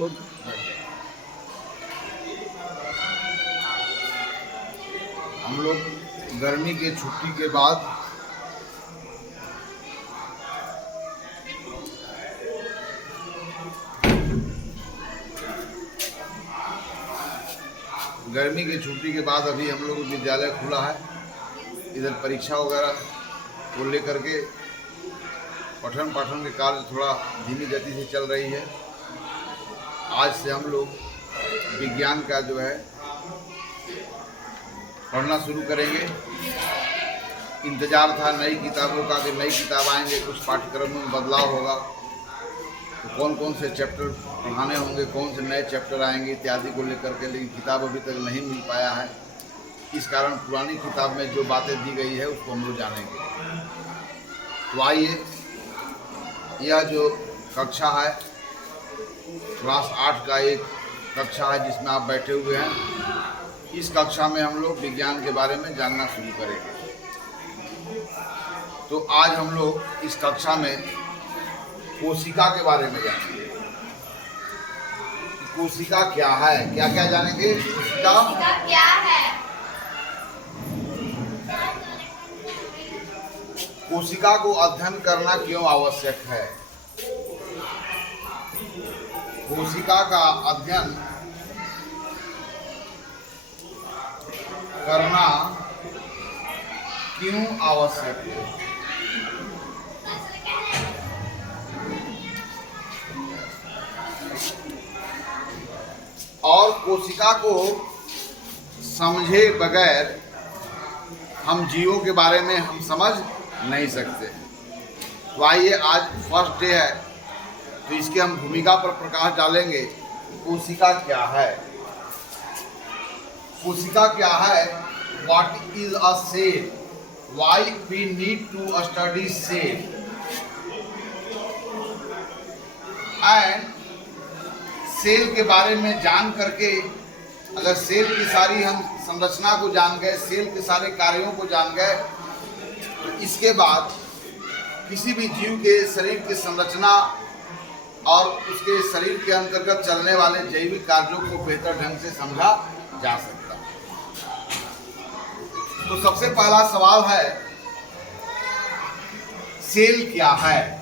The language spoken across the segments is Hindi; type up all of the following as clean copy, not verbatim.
हम लोग गर्मी के छुट्टी के बाद अभी हम लोग विद्यालय खुला है। इधर परीक्षा वगैरह को लेकर के पठन पाठन के कार्य थोड़ा धीमी गति से चल रही है। आज से हम लोग विज्ञान का जो है पढ़ना शुरू करेंगे। इंतज़ार था नई किताबों का कि नई किताब आएंगे, कुछ पाठ्यक्रम में बदलाव होगा, तो कौन कौन से चैप्टर पढ़ाने होंगे, कौन से नए चैप्टर आएंगे इत्यादि को लेकर के, लेकिन किताब अभी तक नहीं मिल पाया है। इस कारण पुरानी किताब में जो बातें दी गई है उसको हम लोग जानेंगे। तो आइए, यह जो कक्षा है क्लास 8 का एक कक्षा है जिसमें आप बैठे हुए हैं। इस कक्षा में हम लोग विज्ञान के बारे में जानना शुरू करेंगे। तो आज हम लोग इस कक्षा में कोशिका के बारे में जानेंगे। कोशिका क्या है, क्या क्या जानेंगे? कोशिका क्या है? कोशिका को अध्ययन करना क्यों आवश्यक है? कोशिका का अध्ययन करना क्यों आवश्यक है? और कोशिका को समझे बगैर हम जीवों के बारे में हम समझ नहीं सकते। तो आइए, आज फर्स्ट डे है तो इसके हम भूमिका पर प्रकाश डालेंगे। कोशिका क्या है? कोशिका क्या है? What is a cell? Why we need to study cell? And cell के बारे में जान करके, अगर सेल की सारी हम संरचना को जान गए, सेल के सारे कार्यों को जान गए, तो इसके बाद किसी भी जीव के शरीर की संरचना और उसके शरीर के अंतर्गत चलने वाले जैविक कार्यों को बेहतर ढंग से समझा जा सकता है। तो सबसे पहला सवाल है, सेल क्या है?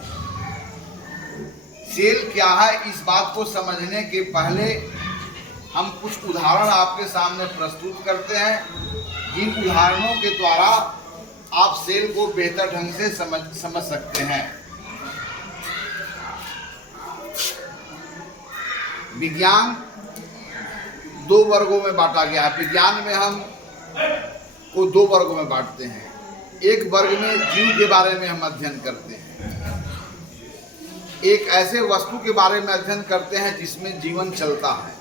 सेल क्या है, इस बात को समझने के पहले हम कुछ उदाहरण आपके सामने प्रस्तुत करते हैं, जिन उदाहरणों के द्वारा आप सेल को बेहतर ढंग से समझ सकते हैं। विज्ञान 2 वर्गों में बांटा गया है। विज्ञान में हम को 2 वर्गों में बांटते हैं। एक वर्ग में जीव के बारे में हम अध्ययन करते हैं, एक ऐसे वस्तु के बारे में अध्ययन करते हैं जिसमें जीवन चलता है,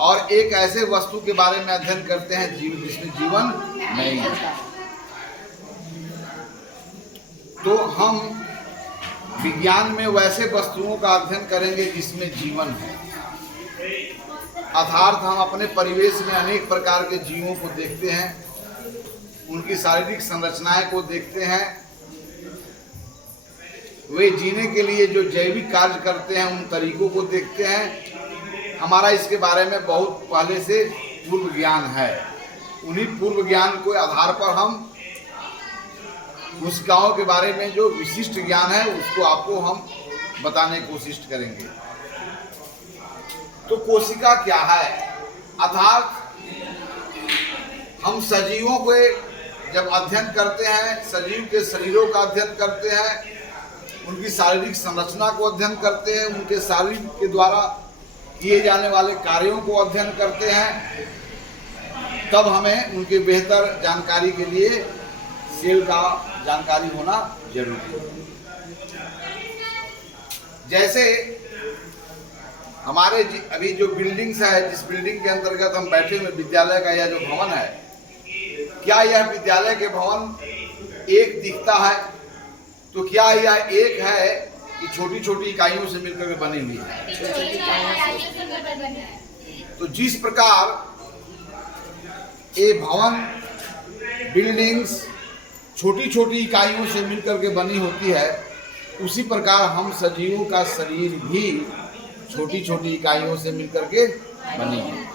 और एक ऐसे वस्तु के बारे में अध्ययन करते हैं जिसमें जीवन नहीं है। तो हम विज्ञान में वैसे वस्तुओं का अध्ययन करेंगे जिसमें जीवन है, अर्थात हम अपने परिवेश में अनेक प्रकार के जीवों को देखते हैं, उनकी शारीरिक संरचनाएं को देखते हैं, वे जीने के लिए जो जैविक कार्य करते हैं उन तरीकों को देखते हैं। हमारा इसके बारे में बहुत पहले से पूर्व ज्ञान है। उन्हीं पूर्व ज्ञान के आधार पर हम कोशिकाओं के बारे में जो विशिष्ट ज्ञान है उसको आपको हम बताने की कोशिश करेंगे। तो कोशिका क्या है? अर्थात हम सजीवों को जब अध्ययन करते हैं, सजीव के शरीरों का अध्ययन करते हैं, उनकी शारीरिक संरचना को अध्ययन करते हैं, उनके शरीर के द्वारा किए जाने वाले कार्यों को अध्ययन करते हैं, तब हमें उनके बेहतर जानकारी के लिए सेल का जानकारी होना जरूरी है। जैसे हमारे अभी जो बिल्डिंग्स है, जिस बिल्डिंग के अंतर्गत हम बैठे हुए, विद्यालय का यह जो भवन है, क्या यह विद्यालय के भवन एक दिखता है? तो क्या यह एक है कि छोटी छोटी इकाइयों से मिलकर के बनी हुई है? तो जिस प्रकार ये भवन, बिल्डिंग्स छोटी छोटी इकाइयों से मिलकर के बनी होती है, उसी प्रकार हम सजीवों का शरीर भी छोटी छोटी इकाइयों से मिलकर के बनी है।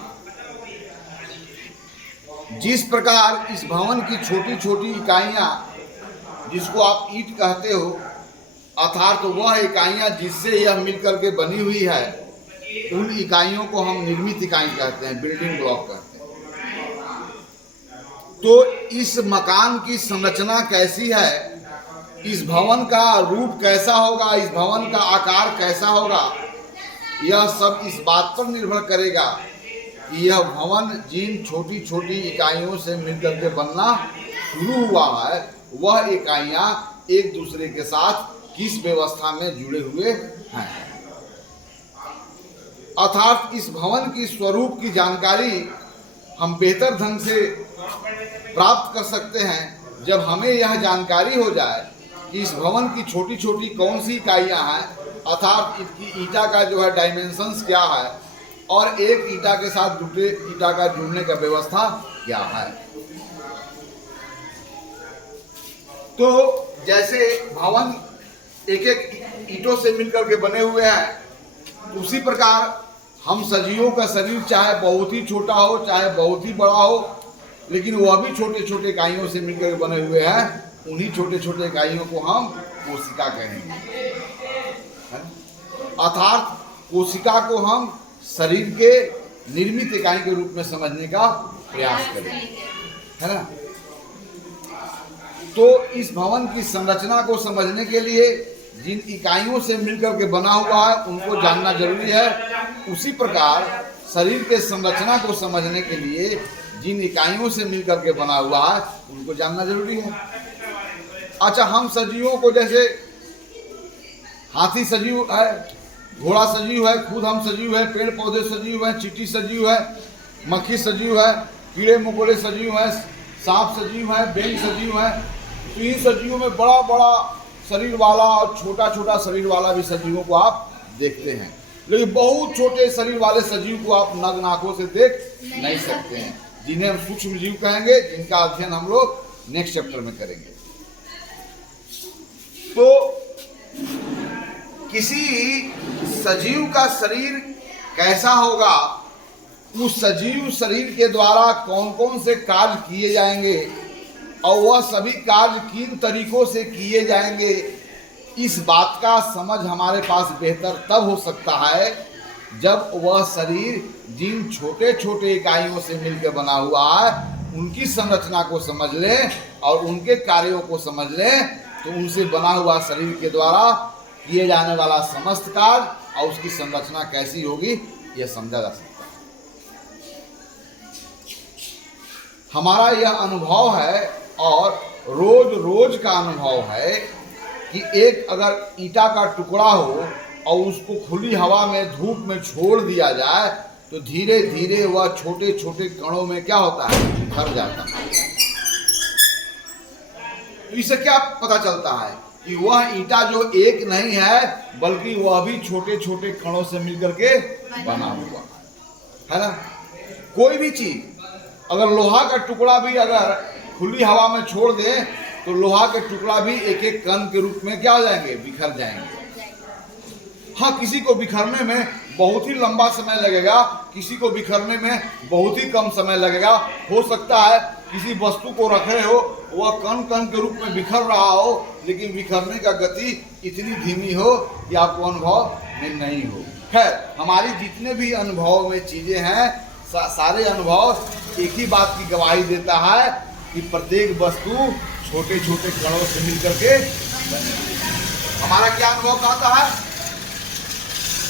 जिस प्रकार इस भवन की छोटी छोटी इकाइयां, जिसको आप ईंट कहते हो, अर्थात वह इकाइयां जिससे यह मिलकर के बनी हुई है, उन इकाइयों को हम निर्मित इकाई कहते हैं, बिल्डिंग ब्लॉक कहते हैं। तो इस मकान की संरचना कैसी है, इस भवन का रूप कैसा होगा, इस भवन का आकार कैसा होगा, यह सब इस बात पर निर्भर करेगा कि यह भवन जिन छोटी छोटी इकाइयों से मिलकर के बनना शुरू हुआ है, वह इकाइयां एक दूसरे के साथ किस व्यवस्था में जुड़े हुए हैं। अर्थात इस भवन की स्वरूप की जानकारी हम बेहतर ढंग से प्राप्त कर सकते हैं जब हमें यह जानकारी हो जाए कि इस भवन की छोटी छोटी कौन सी इकाइयां हैं, अर्थात इसकी ईंटा का जो है डायमेंशंस क्या है और एक ईंटा के साथ दूसरे ईंटा का जुड़ने का व्यवस्था क्या है। तो जैसे भवन एक एक ईंटों से मिलकर के बने हुए हैं, उसी प्रकार हम सजीवों का शरीर चाहे बहुत ही छोटा हो चाहे बहुत ही बड़ा हो, लेकिन वह भी छोटे छोटे इकाइयों से मिलकर बने हुए हैं। उन्हीं छोटे छोटे इकाइयों को हम कोशिका कहेंगे। अर्थात कोशिका को हम शरीर के निर्मित इकाई के रूप में समझने का प्रयास करेंगे, है ना। तो इस भवन की संरचना को समझने के लिए जिन इकाइयों से मिलकर के बना हुआ है उनको जानना जरूरी है। उसी प्रकार शरीर के संरचना को समझने के लिए जिन इकाइयों से मिलकर के बना हुआ है उनको जानना जरूरी है। अच्छा, हम सजीवों को, जैसे हाथी सजीव है, घोड़ा सजीव है, खुद हम सजीव है, पेड़ पौधे सजीव है, चींटी सजीव है, मक्खी सजीव है, कीड़े मकोड़े सजीव है, सांप सजीव है, बेंग सजीव है। तो इन सजीवों में बड़ा बड़ा शरीर वाला और छोटा छोटा शरीर वाला भी सजीवों को आप देखते हैं, लेकिन बहुत छोटे शरीर वाले सजीव को आप नग्न आंखों से देख नहीं सकते हैं, जिन्हें हम सूक्ष्म जीव कहेंगे, जिनका अध्ययन हम लोग नेक्स्ट चैप्टर में करेंगे। तो किसी सजीव का शरीर कैसा होगा, उस सजीव शरीर के द्वारा कौन कौन से कार्य किए जाएंगे और वह सभी कार्य किन तरीकों से किए जाएंगे, इस बात का समझ हमारे पास बेहतर तब हो सकता है जब वह शरीर जिन छोटे छोटे इकाइयों से मिलकर बना हुआ है उनकी संरचना को समझ लें और उनके कार्यों को समझ लें। तो उनसे बना हुआ शरीर के द्वारा किए जाने वाला समस्त कार्य और उसकी संरचना कैसी होगी यह समझा जा सकता है। हमारा यह अनुभव है और रोज रोज का अनुभव है कि एक अगर ईंटा का टुकड़ा हो और उसको खुली हवा में धूप में छोड़ दिया जाए तो धीरे धीरे वह छोटे छोटे कणों में क्या होता है, बिखर जाता है। तो इससे क्या पता चलता है कि वह ईंटा जो एक नहीं है बल्कि वह भी छोटे छोटे कणों से मिलकर के बना हुआ है ना। कोई भी चीज अगर लोहा का टुकड़ा भी अगर खुली हवा में छोड़ दे तो लोहा के टुकड़ा भी एक एक कण के रूप में क्या हो जाएंगे, बिखर जाएंगे। हाँ, किसी को बिखरने में बहुत ही लंबा समय लगेगा, किसी को बिखरने में बहुत ही कम समय लगेगा। हो सकता है किसी वस्तु को रखे हो वह कण कण के रूप में बिखर रहा हो, लेकिन बिखरने का गति इतनी धीमी हो कि आपको अनुभव में नहीं हो। खैर, हमारी जितने भी अनुभव में चीजें हैं सारे अनुभव एक ही बात की गवाही देता है कि प्रत्येक वस्तु छोटे छोटे कणों से मिलकर के बनी। हमारा क्या अनुभव कहता है,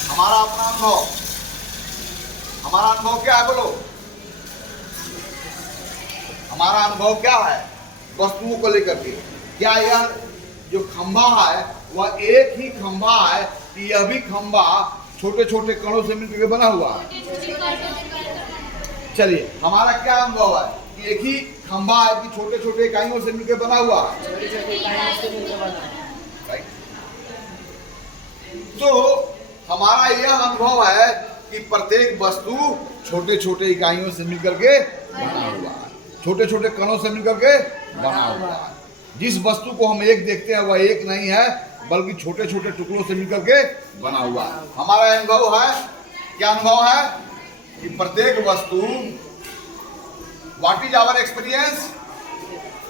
हमारा अपना अनुभव, हमारा अनुभव क्या है, बोलो हमारा अनुभव क्या है वस्तुओं को लेकर के। क्या यह जो खंभा है वह एक ही खंभा है कि यह भी खंभा छोटे छोटे कणों से मिलकर बना हुआ है? चलिए, हमारा क्या अनुभव है कि एक ही खंभा है कि छोटे छोटे इकाइयों से मिलकर बना हुआ है। तो हमारा यह अनुभव है कि प्रत्येक वस्तु छोटे छोटे इकाइयों से मिलकर के बना हुआ है, छोटे छोटे कणों से मिलकर के बना हुआ है। जिस वस्तु को हम एक देखते हैं वह एक नहीं है, बल्कि छोटे छोटे टुकड़ों से मिलकर के बना हुआ है। हमारा अनुभव है, क्या अनुभव है कि प्रत्येक वस्तु, व्हाट इज आवर एक्सपीरियंस,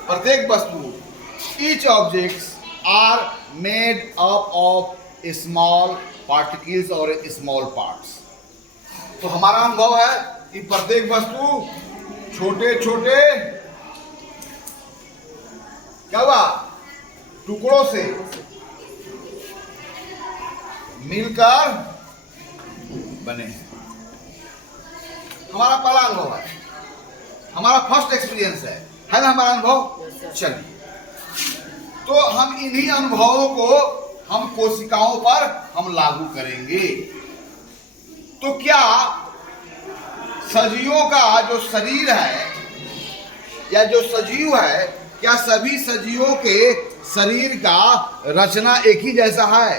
प्रत्येक वस्तु, each objects are made up of small particles और स्मॉल पार्ट्स। तो हमारा अनुभव है कि प्रत्येक वस्तु छोटे छोटे क्या हुआ, टुकड़ों से मिलकर बने हैं। हमारा पहला अनुभव है, हमारा फर्स्ट एक्सपीरियंस है ना हमारा अनुभव। चलिए, तो हम इन्हीं अनुभवों को हम कोशिकाओं पर हम लागू करेंगे। तो क्या सजीवों का जो शरीर है या जो सजीव है, क्या सभी सजीवों के शरीर का रचना एक ही जैसा है?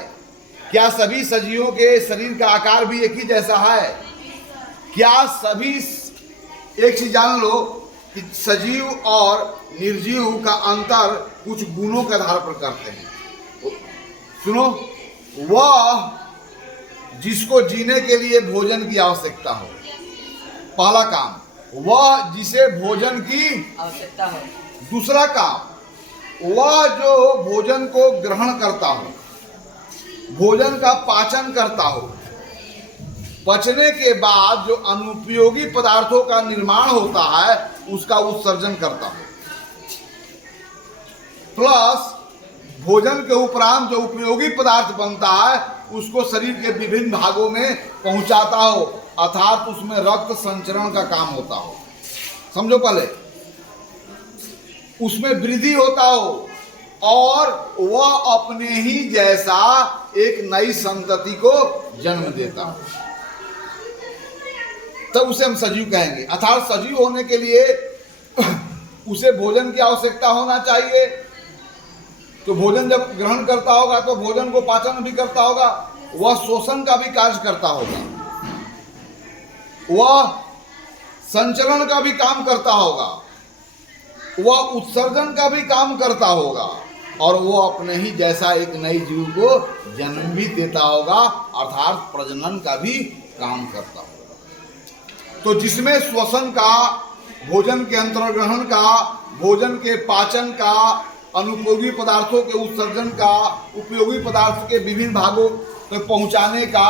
क्या सभी सजीवों के शरीर का आकार भी एक ही जैसा है? क्या सभी, एक चीज जान लो कि सजीव और निर्जीव का अंतर कुछ गुणों के आधार पर करते हैं। सुनो, वह जिसको जीने के लिए भोजन की आवश्यकता हो, पहला काम, वह जिसे भोजन की आवश्यकता हो। दूसरा काम, वह जो भोजन को ग्रहण करता हो, भोजन का पाचन करता हो, पचने के बाद जो अनुपयोगी पदार्थों का निर्माण होता है उसका उत्सर्जन करता हो, प्लस भोजन के उपरांत जो उपयोगी पदार्थ बनता है उसको शरीर के विभिन्न भागों में पहुंचाता हो, अर्थात उसमें रक्त संचरण का काम होता हो। समझो, पहले उसमें वृद्धि होता हो और वह अपने ही जैसा एक नई संतति को जन्म देता हो, तब उसे हम सजीव कहेंगे। अर्थात सजीव होने के लिए उसे भोजन की आवश्यकता होना चाहिए। तो भोजन जब ग्रहण करता होगा तो भोजन को पाचन भी करता होगा, वह शोषण का भी कार्य करता होगा, वह संचरण का भी काम करता होगा, वह उत्सर्जन का भी काम करता होगा और वो अपने ही जैसा एक नई जीव को जन्म भी देता होगा, अर्थात प्रजनन का भी काम करता होगा। तो जिसमें श्वसन का, भोजन के अंतर्ग्रहण का, भोजन के पाचन का, अनुपयोगी पदार्थों के उत्सर्जन का, उपयोगी पदार्थ के विभिन्न भागों तक पहुंचाने का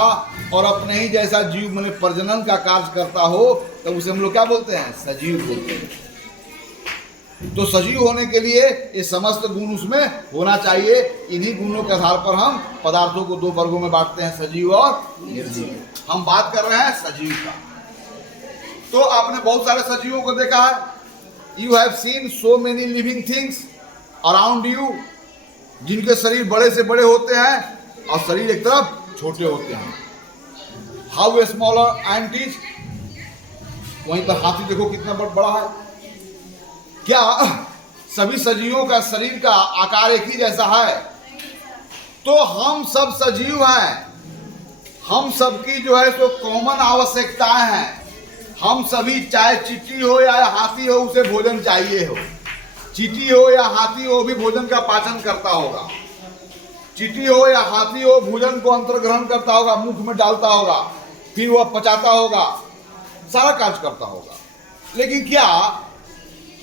और अपने ही जैसा जीव माने प्रजनन का कार्य करता हो, तो उसे हम लोग क्या बोलते हैं? सजीव बोलते हैं। तो सजीव होने के लिए ये समस्त गुण उसमें होना चाहिए। इन्हीं गुणों के आधार पर हम पदार्थों को दो वर्गों में बांटते हैं, सजीव और निर्जीव। हम बात कर रहे हैं सजीव का। तो आपने बहुत सारे सजीवों को देखा है। You have seen so many living things around you, जिनके शरीर बड़े से बड़े होते हैं और शरीर एक तरफ छोटे होते हैं। हाउ स्मॉलर एंट इज, वहीं पर हाथी देखो कितना बड़ा है। क्या सभी सजीवों का शरीर का आकार एक ही जैसा है? तो हम सब सजीव हैं, हम सबकी जो है सो कॉमन आवश्यकताएं हैं। हम सभी, चाहे चींटी हो या हाथी हो, उसे भोजन चाहिए हो। चींटी हो या हाथी हो भी भोजन का पाचन करता होगा। चींटी हो या हाथी हो, भोजन को अंतर्ग्रहण करता होगा, मुख में डालता होगा, फिर वह पचाता होगा, सारा कार्य करता होगा। लेकिन क्या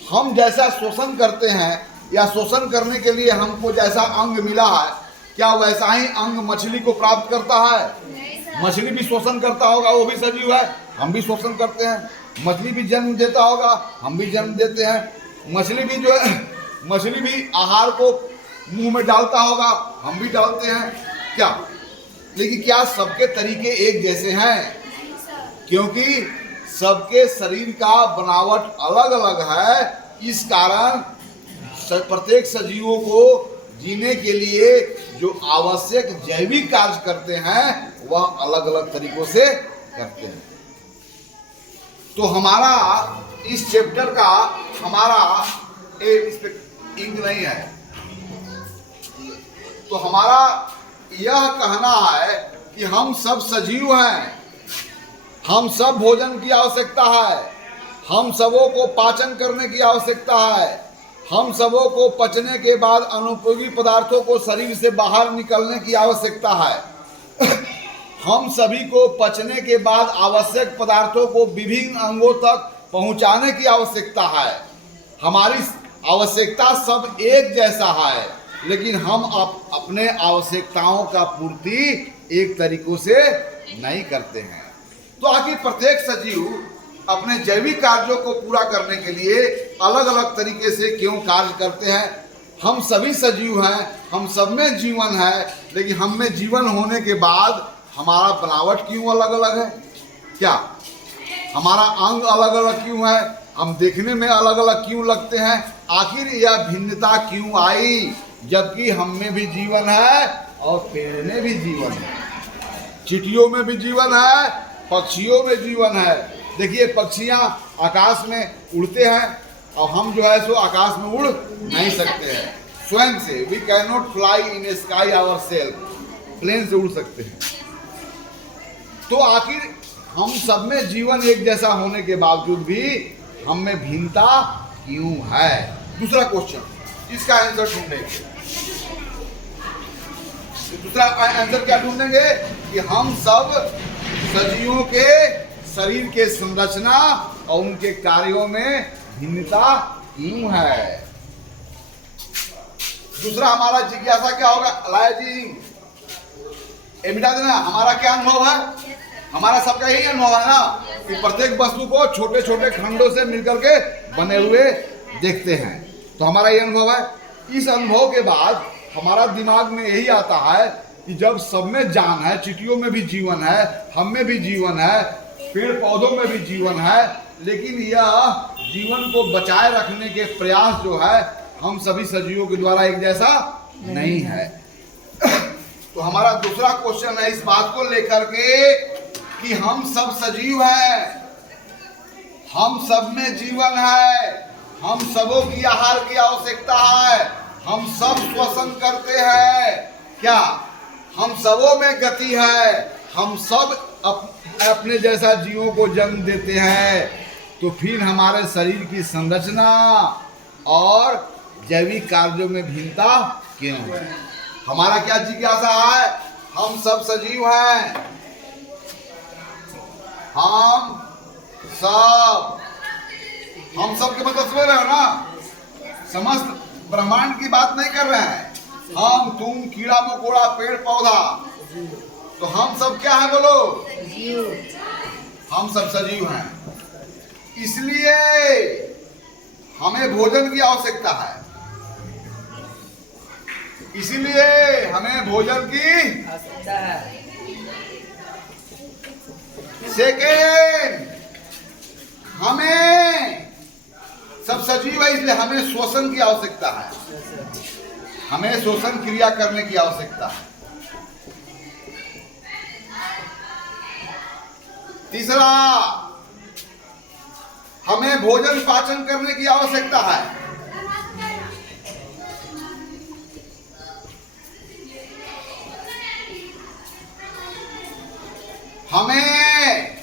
हम जैसा शोषण करते हैं या शोषण करने के लिए हमको जैसा अंग मिला है, क्या वैसा ही अंग मछली को प्राप्त करता है? मछली भी शोषण करता होगा, वो भी सजीव है। हम भी शोषण करते हैं। मछली भी जन्म देता होगा, हम भी जन्म देते हैं। मछली भी जो है, मछली भी आहार को मुंह में डालता होगा, हम भी डालते हैं। क्या, लेकिन क्या सबके तरीके एक जैसे हैं? क्योंकि सबके शरीर का बनावट अलग अलग है। इस कारण प्रत्येक सजीवों को जीने के लिए जो आवश्यक जैविक कार्य करते हैं वह अलग अलग तरीकों से करते हैं। तो हमारा इस चैप्टर का, हमारा इस पे इंक नहीं है, तो हमारा यह कहना है कि हम सब सजीव हैं, हम सब भोजन की आवश्यकता है, हम सबों को पाचन करने की आवश्यकता है, हम सबों को पचने के बाद अनुपयोगी पदार्थों को शरीर से बाहर निकलने की आवश्यकता है। हम सभी को पचने के बाद आवश्यक पदार्थों को विभिन्न अंगों तक पहुंचाने की आवश्यकता है। हमारी आवश्यकता सब एक जैसा है, लेकिन हम अपने आवश्यकताओं का पूर्ति एक तरीकों से नहीं करते हैं। तो आखिर प्रत्येक सजीव अपने जैविक कार्यों को पूरा करने के लिए अलग अलग तरीके से क्यों कार्य करते हैं? हम सभी सजीव हैं, हम सब में जीवन है, लेकिन हम में जीवन होने के बाद हमारा बनावट क्यों अलग अलग है? क्या हमारा अंग अलग अलग क्यों है? हम देखने में अलग अलग क्यों लगते हैं? आखिर यह भिन्नता क्यों आई, जबकि हम में भी जीवन है और पेड़ में भी जीवन है, चींटियों में भी जीवन है, पक्षियों में जीवन है। देखिए पक्षियां आकाश में उड़ते हैं और हम जो है सो आकाश में उड़ नहीं सकते हैं स्वयं से। We can not fly in sky our self, plane से उड़ सकते हैं। तो आखिर हम सब में जीवन एक जैसा होने के बावजूद भी हम में भिन्नता क्यों है? दूसरा क्वेश्चन, इसका आंसर ढूंढेंगे। दूसरा आंसर क्या ढूंढेंगे कि हम सब सजीवों के शरीर के संरचना और उनके कार्यों में भिन्नता क्यों है? दूसरा हमारा जिज्ञासा क्या होगा? अलाय जी ये मिटा देना, हमारा क्या अनुभव है? हमारा सबका यही अनुभव है ना कि प्रत्येक वस्तु को छोटे छोटे खंडों से मिलकर के बने हुए देखते हैं। तो हमारा ये अनुभव है। इस अनुभव के बाद हमारा दिमाग में यही आता है कि जब सब में जान है, चींटियों में भी जीवन है, हम में भी जीवन है, पेड़ पौधों में भी जीवन है, लेकिन यह जीवन को बचाए रखने के प्रयास जो है हम सभी सजीवों के द्वारा एक जैसा नहीं है। तो हमारा दूसरा क्वेश्चन है इस बात को लेकर के कि हम सब सजीव हैं, हम सब में जीवन है, हम सबों की आहार की आवश्यकता है, हम सब श्वसन करते हैं, क्या हम सबों में गति है, हम सब अपने जैसा जीवों को जन्म देते हैं। तो फिर हमारे शरीर की संरचना और जैविक कार्यों में भिन्नता क्यों है? हमारा क्या जिज्ञासा है? हम सब सजीव हैं, हम सब के मतलब समझ रहे हो ना? समस्त ब्रह्मांड की बात नहीं कर रहे हैं। हम तुम कीड़ा मकोड़ा पेड़ पौधा, तो हम सब क्या है बोलो? हम सब सजीव हैं। इसलिए हमें भोजन की आवश्यकता है, इसीलिए हमें भोजन की आवश्यकता है। सेकेंड, हमें सब सजीव है इसलिए हमें श्वसन की आवश्यकता है, हमें श्वसन क्रिया करने की आवश्यकता है। तीसरा, हमें भोजन पाचन करने की आवश्यकता है। हमें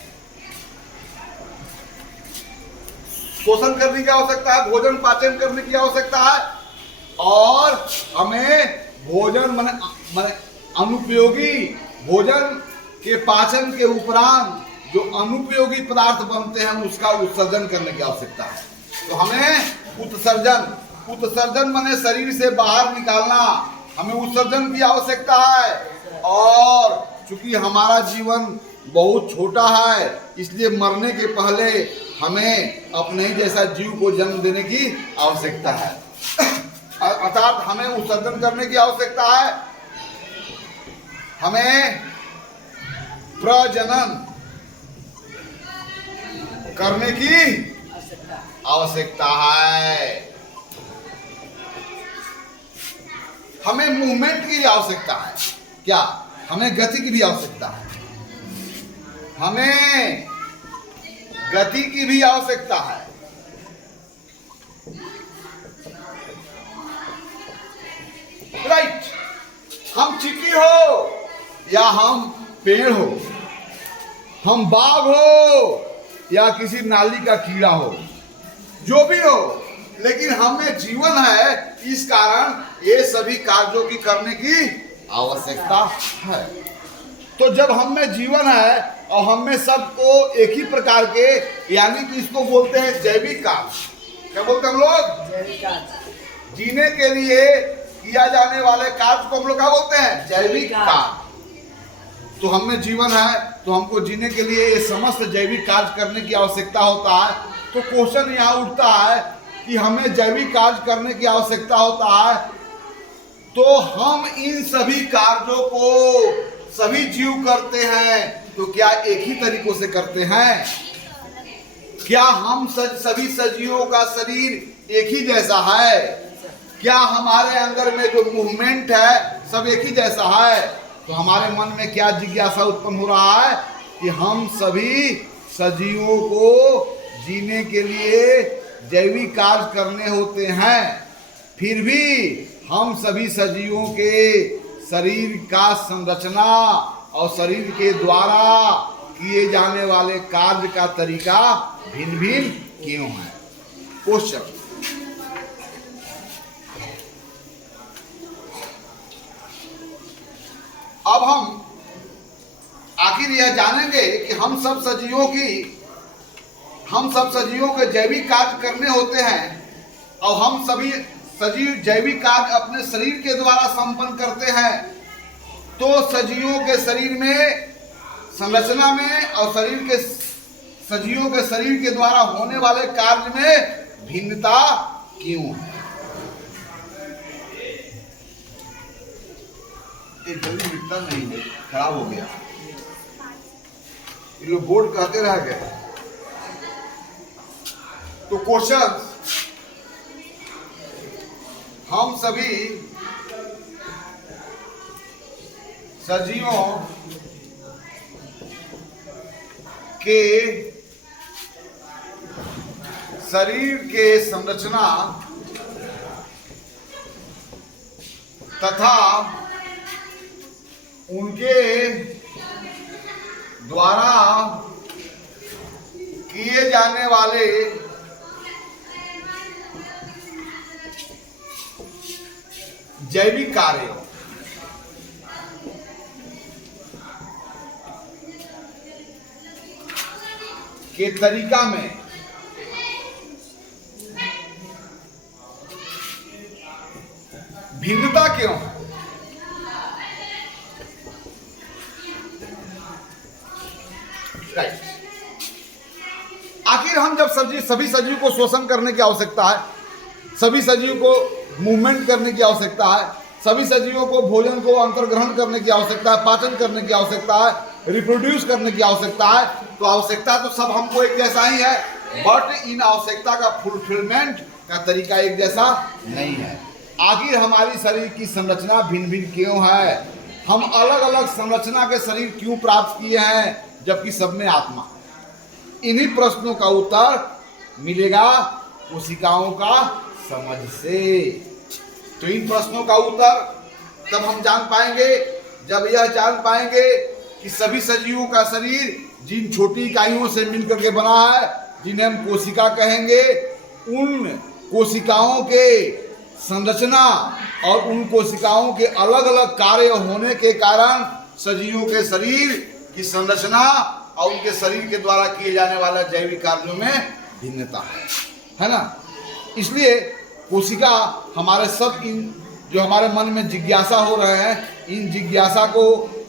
शोषण करने की आवश्यकता है, भोजन पाचन करने की आवश्यकता है, और हमें भोजन माने अनुपयोगी भोजन के पाचन के उपरांत जो अनुपयोगी पदार्थ बनते हैं उसका उत्सर्जन करने की आवश्यकता है। तो हमें उत्सर्जन माने शरीर से बाहर निकालना, हमें उत्सर्जन की आवश्यकता है। और चूंकि हमारा जीवन बहुत छोटा है इसलिए मरने के पहले हमें अपने ही जैसा जीव को जन्म देने की आवश्यकता है, अर्थात हमें उत्सर्जन करने की आवश्यकता है, हमें प्रजनन करने की आवश्यकता है, हमें मूवमेंट की आवश्यकता है। क्या? हमें गति की भी आवश्यकता है, हमें गति की भी आवश्यकता है। राइट, हम चींटी हो या हम पेड़ हो, हम बाघ हो या किसी नाली का कीड़ा हो, जो भी हो, लेकिन हमें जीवन है, इस कारण ये सभी कार्यों की करने की आवश्यकता है। तो जब हम में जीवन है और हम में सबको एक ही प्रकार के, यानी कि इसको बोलते हैं जैविक कार्य। क्या बोलते हैं हम लोग? जैविक कार्य। जीने के लिए किया जाने वाले कार्य को हम लोग क्या बोलते हैं? जैविक कार्य। तो हम में जीवन है तो हमको जीने के लिए ये समस्त जैविक कार्य करने की आवश्यकता होता है। तो क्वेश्चन यहाँ उठता है कि हमें जैविक कार्य करने की आवश्यकता होता है, तो हम इन सभी कार्यों को सभी जीव करते हैं, तो क्या एक ही तरीकों से करते हैं? क्या हम सभी सजीवों का शरीर एक ही जैसा है? क्या हमारे अंदर में जो मूवमेंट है सब एक ही जैसा है? तो हमारे मन में क्या जिज्ञासा उत्पन्न हो रहा है कि हम सभी सजीवों को जीने के लिए जैविक कार्य करने होते हैं, फिर भी हम सभी सजीवों के शरीर का संरचना और शरीर के द्वारा किए जाने वाले कार्य का तरीका भिन्न भिन्न क्यों है? क्वेश्चन। अब हम आखिर यह जानेंगे कि हम सब सजीवों के जैविक कार्य करने होते हैं और हम सभी सजीव जैविक कार्य अपने शरीर के द्वारा संपन्न करते हैं। तो सजीवों के शरीर में संरचना में और सजीवों के शरीर के द्वारा होने वाले कार्य में भिन्नता क्यों है? ये जल्दी मिटता नहीं है, खराब हो गया। ये लोग बोर्ड कहते रह गए। तो क्वेश्चन, हम सभी सजीवों के शरीर के संरचना तथा उनके द्वारा किए जाने वाले जैविक कार्य के तरीका में भिन्नता क्यों है? आखिर हम जब सभी सजीव को श्वसन करने की आवश्यकता है, सभी सजीव को मूवमेंट करने की आवश्यकता है, सभी सजीवों को भोजन को अंतर्ग्रहण करने की आवश्यकता है, पाचन करने की आवश्यकता है, रिप्रोड्यूस करने की आवश्यकता है, तो आवश्यकता तो सब हमको एक जैसा ही है, बट इन आवश्यकता का फुलफिलमेंट का तरीका एक जैसा नहीं है। आखिर हमारी शरीर की संरचना भिन्न भिन्न क्यों है? हम अलग अलग संरचना के शरीर क्यों प्राप्त किए हैं जबकि सब में आत्मा? इन्हीं प्रश्नों का उत्तर मिलेगा कोशिकाओं का समझ से। तो इन प्रश्नों का उत्तर तब हम जान पाएंगे जब यह जान पाएंगे कि सभी सजीवों का शरीर जिन छोटी इकाइयों से मिलकर के बना है, जिन्हें हम कोशिका कहेंगे, उन कोशिकाओं के संरचना और उन कोशिकाओं के अलग अलग कार्य होने के कारण सजीवों के शरीर की संरचना और उनके शरीर के द्वारा किए जाने वाले जैविक कार्यों में भिन्नता है ना। इसलिए कोशिका हमारे सब इन जो हमारे मन में जिज्ञासा हो रहे हैं, इन जिज्ञासा को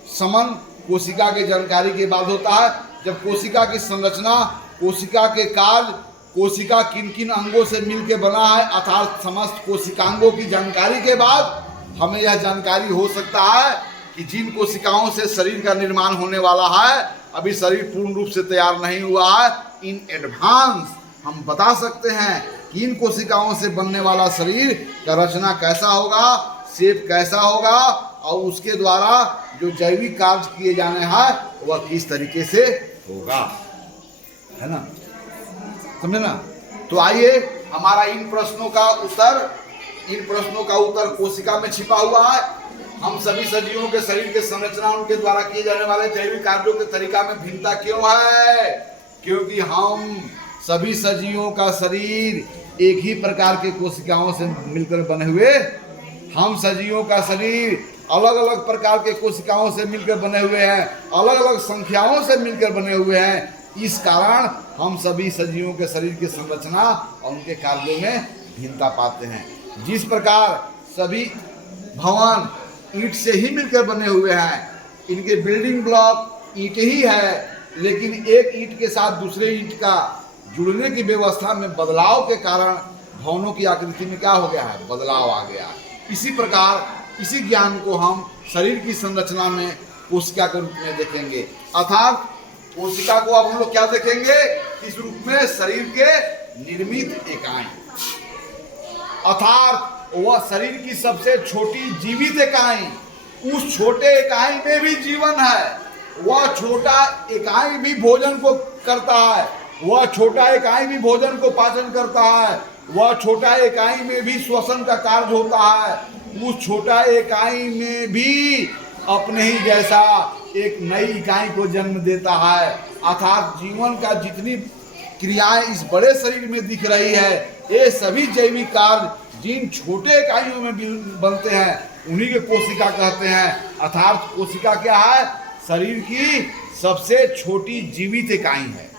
समन कोशिका के जानकारी के बाद होता है। जब कोशिका की संरचना, कोशिका के कार्य, कोशिका किन किन अंगों से मिलकर बना है अर्थात समस्त कोशिकांगों की जानकारी के बाद हमें यह जानकारी हो सकता है कि जिन कोशिकाओं से शरीर का निर्माण होने वाला है, अभी शरीर पूर्ण रूप से तैयार नहीं हुआ है, इन एडवांस हम बता सकते हैं कि इन कोशिकाओं से बनने वाला शरीर का रचना कैसा होगा, शेप कैसा होगा और उसके द्वारा जो जैविक कार्य किए जाने हैं वह किस तरीके से होगा, है ना, समझे ना। तो आइए हमारा इन प्रश्नों का उत्तर कोशिका में छिपा हुआ है। हम सभी सजीवों के शरीर के संरचना उनके द्वारा किए जाने वाले जैविक कार्यों के तरीका में भिन्नता क्यों है? क्योंकि हम सभी सजीवों का शरीर एक ही प्रकार के कोशिकाओं से मिलकर बने हुए, हम सजीवों का शरीर अलग अलग प्रकार के कोशिकाओं से मिलकर बने हुए हैं, अलग अलग संख्याओं से मिलकर बने हुए हैं। इस कारण हम सभी सजीवों के शरीर की संरचना और उनके कार्यों में भिन्नता पाते हैं। जिस प्रकार सभी भवन ईंट से ही मिलकर बने हुए हैं, इनके बिल्डिंग ब्लॉक ईंट ही है, लेकिन एक ईंट के साथ दूसरे ईंट का जुड़ने की व्यवस्था में बदलाव के कारण भवनों की आकृति में क्या हो गया है, बदलाव आ गया। इसी प्रकार इसी ज्ञान को हम शरीर की संरचना में कोशिका के रूप में देखेंगे। अर्थात कोशिका को अब हम लोग क्या देखेंगे, इस रूप में शरीर के निर्मित इकाई, अर्थात वह शरीर की सबसे छोटी जीवित इकाई। उस छोटे इकाई में भी जीवन है, वह छोटा इकाई भी भोजन को करता है, वह छोटा इकाई भी भोजन को पाचन करता है, वह छोटा इकाई में भी श्वसन का कार्य होता है, उस छोटा इकाई में भी अपने ही जैसा एक नई इकाई को जन्म देता है। अर्थात जीवन का जितनी क्रियाएं इस बड़े शरीर में दिख रही है, ये सभी जैविक कार्य जिन छोटे इकाइयों में बनते हैं उन्हीं के कोशिका कहते हैं। अर्थात कोशिका क्या है, शरीर की सबसे छोटी जीवित इकाई है।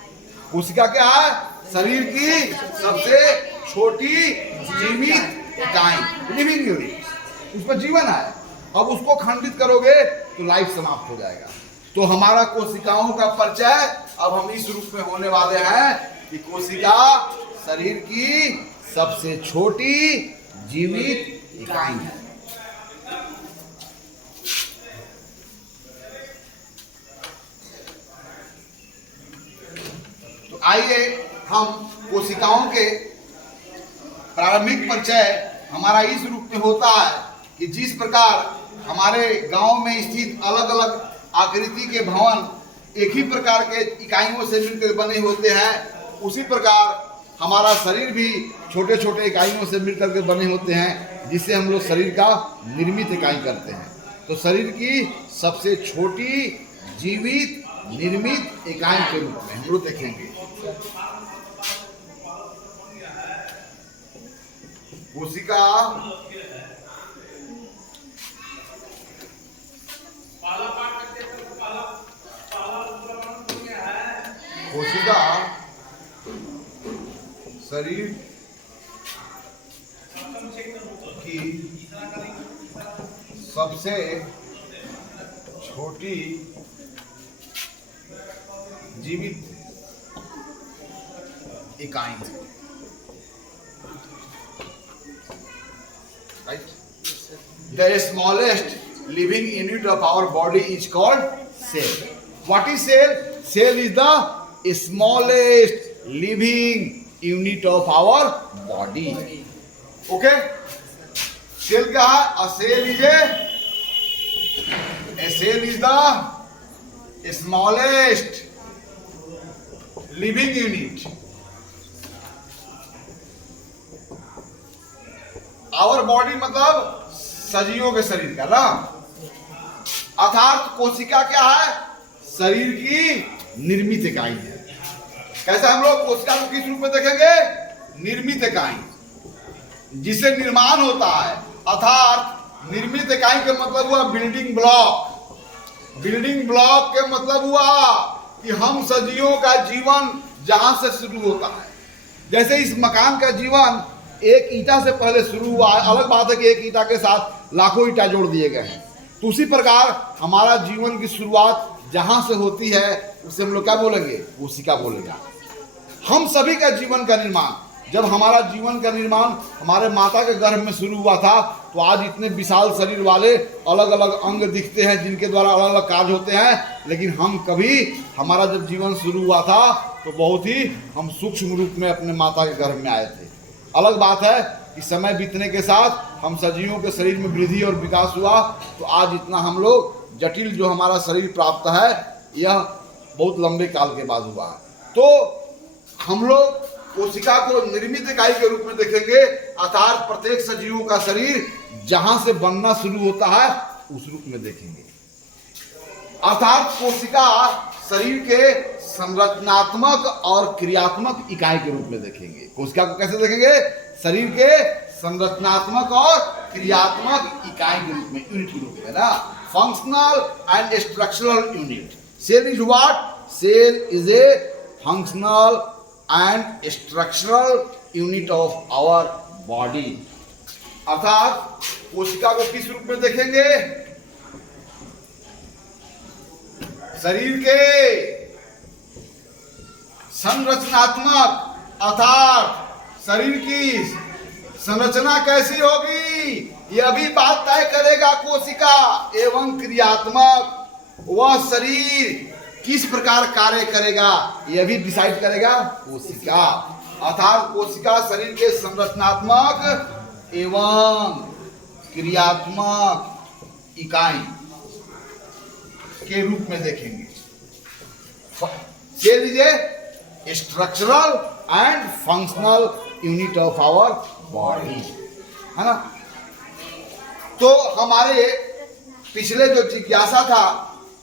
कोशिका क्या है, शरीर की सबसे छोटी जीवित इकाई, लिविंग यूनिट, उसमें जीवन है। अब उसको खंडित करोगे तो लाइफ समाप्त हो जाएगा। तो हमारा कोशिकाओं का परिचय अब हम इस रूप में होने वाले हैं कि कोशिका शरीर की सबसे छोटी जीवित इकाई है। तो आइए हम कोशिकाओं के प्रारंभिक परिचय हमारा इस रूप में होता है कि जिस प्रकार हमारे गांव में स्थित अलग अलग आकृति के भवन एक ही प्रकार के इकाइयों से मिलकर बने होते हैं, उसी प्रकार हमारा शरीर भी छोटे छोटे इकाइयों से मिलकर के बने होते हैं, जिससे हम लोग शरीर का निर्मित इकाई करते हैं। तो शरीर की सबसे छोटी जीवित निर्मित इकाई के रूप में हम लोग देखेंगे कोशिका। कोशिका शरीर की सबसे छोटी जीवित इकाई है, right? The smallest living unit of our body is called cell. What is cell? Cell is the smallest living unit of our body. Okay? Cell क्या है? A cell is the smallest living unit. Our body मतलब सजीवों के शरीर का ना। अर्थात कोशिका क्या है? शरीर की निर्मित इकाई है। कैसे हम लोग कोशिका को किस रूप में देखेंगे? निर्मित इकाई, जिसे निर्माण होता है। अर्थात निर्मित इकाई का मतलब हुआ बिल्डिंग ब्लॉक। बिल्डिंग ब्लॉक के मतलब हुआ कि हम सजीवों का जीवन जहां से शुरू होता है। जैसे इस मकान का जीवन एक ईंटा से पहले शुरू हुआ है, अलग बात है कि एक ईंटा के साथ लाखों ईंटा जोड़ दिए गए हैं। तो उसी प्रकार हमारा जीवन की शुरुआत जहां से होती है उसे हम लोग क्या बोलेंगे? कोशिका बोलेंगे। हम सभी का जीवन का निर्माण, जब हमारा जीवन का निर्माण हमारे माता के गर्भ में शुरू हुआ था, तो आज इतने विशाल शरीर वाले अलग अलग अंग दिखते हैं जिनके द्वारा अलग अलग कार्य होते हैं। लेकिन हम कभी, हमारा जब जीवन शुरू हुआ था तो बहुत ही हम सूक्ष्म रूप में अपने माता के गर्भ में आए थे। अलग बात है कि समय बीतने के साथ हम सजीवों के शरीर में वृद्धि और विकास हुआ, तो आज इतना हम लोग जटिल जो हमारा शरीर प्राप्त है, यह बहुत लंबे काल के बाद हुआ है। तो हम लोग कोशिका को निर्मित इकाई के रूप में देखेंगे। अर्थात प्रत्येक सजीवों का शरीर जहां से बनना शुरू होता है उस रूप में देखेंगे। अर्थात कोशिका शरीर के संरचनात्मक और क्रियात्मक इकाई के रूप में देखेंगे। कोशिका को कैसे देखेंगे? शरीर के संरचनात्मक और क्रियात्मक इकाई के रूप में, यूनिट के रूप में ना, functional and structural unit. Cell is what? Cell is a functional and structural unit of our body. अर्थात कोशिका को किस रूप में देखेंगे? शरीर के संरचनात्मक, अर्थात शरीर की संरचना कैसी होगी यह भी बात तय करेगा कोशिका, एवं क्रियात्मक, वह शरीर किस प्रकार कार्य करेगा यह भी डिसाइड करेगा कोशिका। अर्थात कोशिका शरीर के संरचनात्मक एवं क्रियात्मक इकाई के रूप में देखेंगे। Cell is a structural and functional unit of our body, है ना। तो हमारे पिछले जो जिज्ञासा था,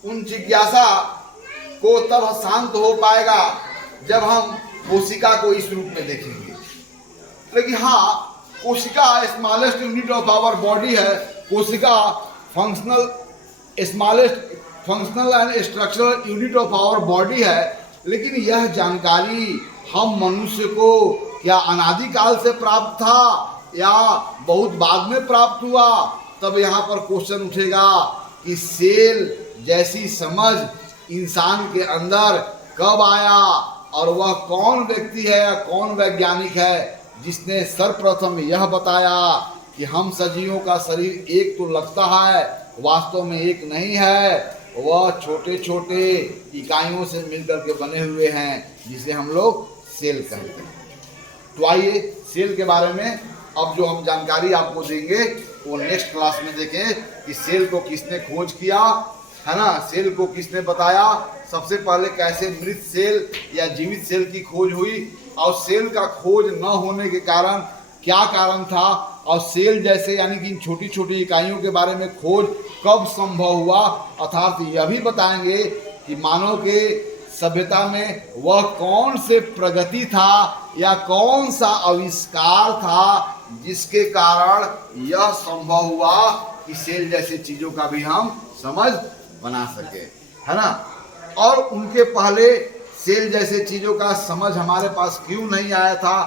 उन जिज्ञासा को तब शांत हो पाएगा जब हम कोशिका को इस रूप में देखेंगे। लेकिन हाँ, कोशिका smallest unit of our body है। कोशिका functional smallest functional and structural unit of our body है। लेकिन यह जानकारी हम मनुष्य को क्या अनादिकाल से प्राप्त था या बहुत बाद में प्राप्त हुआ? तब यहाँ पर क्वेश्चन उठेगा कि सेल जैसी समझ इंसान के अंदर कब आया, और वह कौन व्यक्ति है या कौन वैज्ञानिक है जिसने सर्वप्रथम यह बताया कि हम सजीवों का शरीर एक तो लगता है, वास्तव में एक नहीं है, वह छोटे छोटे इकाइयों से मिलकर के बने हुए हैं, जिसे हम लोग सेल कहते हैं। तो आइए सेल के बारे में अब जो हम जानकारी आपको देंगे वो नेक्स्ट क्लास में देखें कि सेल को किसने खोज किया, है ना, सेल को किसने बताया, सबसे पहले कैसे मृत सेल या जीवित सेल की खोज हुई, और सेल का खोज न होने के कारण क्या कारण था, और सेल जैसे यानी कि इन छोटी छोटी इकाइयों के बारे में खोज कब संभव हुआ। अर्थात यह भी बताएंगे कि मानव के सभ्यता में वह कौन से प्रगति था या कौन सा आविष्कार था जिसके कारण यह संभव हुआ कि सेल जैसे चीजों का भी हम समझ बना सके, है ना। और उनके पहले सेल जैसे चीजों का समझ हमारे पास क्यों नहीं आया था,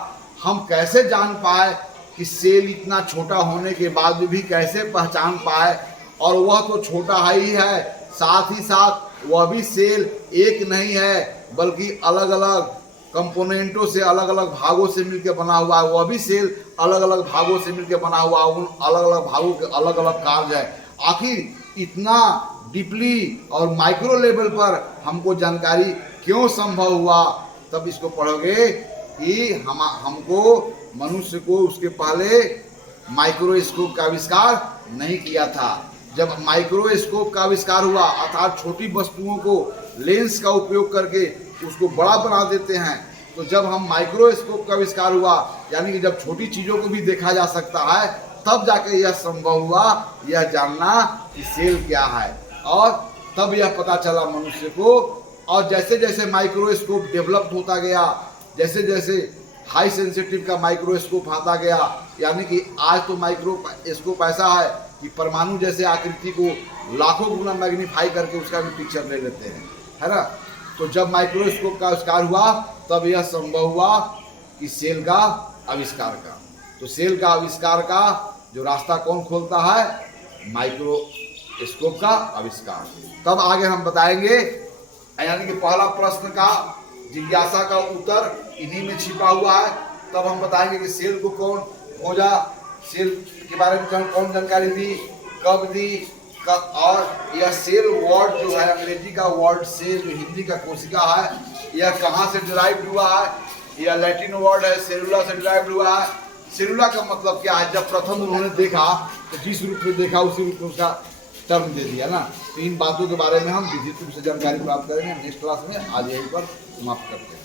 हम कैसे जान पाए कि सेल इतना छोटा होने के बाद भी कैसे पहचान पाए, और वह तो छोटा ही है, साथ ही साथ वह भी सेल एक नहीं है बल्कि अलग अलग कंपोनेंटों से, अलग अलग भागों से मिलकर बना हुआ है। वह भी सेल अलग अलग भागों से मिलकर बना हुआ, उन अलग अलग भागों के अलग अलग कार्य है। आखिर इतना डीपली और माइक्रो लेवल पर हमको जानकारी क्यों संभव हुआ, तब इसको पढ़ोगे कि हमको मनुष्य को उसके पहले माइक्रोस्कोप का आविष्कार नहीं किया था। जब माइक्रोस्कोप का आविष्कार हुआ, अर्थात छोटी वस्तुओं को लेंस का उपयोग करके उसको बड़ा बना देते हैं, तो जब हम माइक्रोस्कोप का आविष्कार हुआ, यानी कि जब छोटी चीज़ों को भी देखा जा सकता है, तब जाके यह संभव हुआ यह जानना कि सेल क्या है, और तब यह पता चला मनुष्य को। और जैसे जैसे माइक्रोस्कोप डेवलप होता गया, जैसे जैसे हाई सेंसिटिव का माइक्रोस्कोप आता गया, यानी कि आज तो माइक्रोस्कोप ऐसा है कि परमाणु जैसे आकृति को लाखों गुना मैग्नीफाई करके उसका भी पिक्चर ले लेते हैं, है ना। तो जब माइक्रोस्कोप का आविष्कार हुआ तब यह संभव हुआ कि सेल का आविष्कार का। तो सेल का आविष्कार का जो रास्ता कौन खोलता है? माइक्रोस्कोप का आविष्कार। तब आगे हम बताएंगे, यानी कि पहला प्रश्न का जिज्ञासा का उत्तर इन्हीं में छिपा हुआ है। तब हम बताएंगे कि सेल को कौन खोजा, सेल के बारे में कौन जानकारी दी, कब दी, और यह सेल वर्ड जो है, अंग्रेजी का वर्ड सेल जो हिंदी का कोशिका है, यह कहाँ से डिराइव हुआ है। यह लैटिन वर्ड है, सेलुला से डिराइव हुआ है। सेलुला का मतलब क्या है? जब प्रथम उन्होंने देखा तो जिस रूप में देखा उसी रूप में उसका टर्म दे दिया ना। तो इन बातों के बारे में हम विधित रूप से जानकारी प्राप्त करेंगे नेक्स्ट क्लास में। आज यहीं पर समाप्त करते हैं।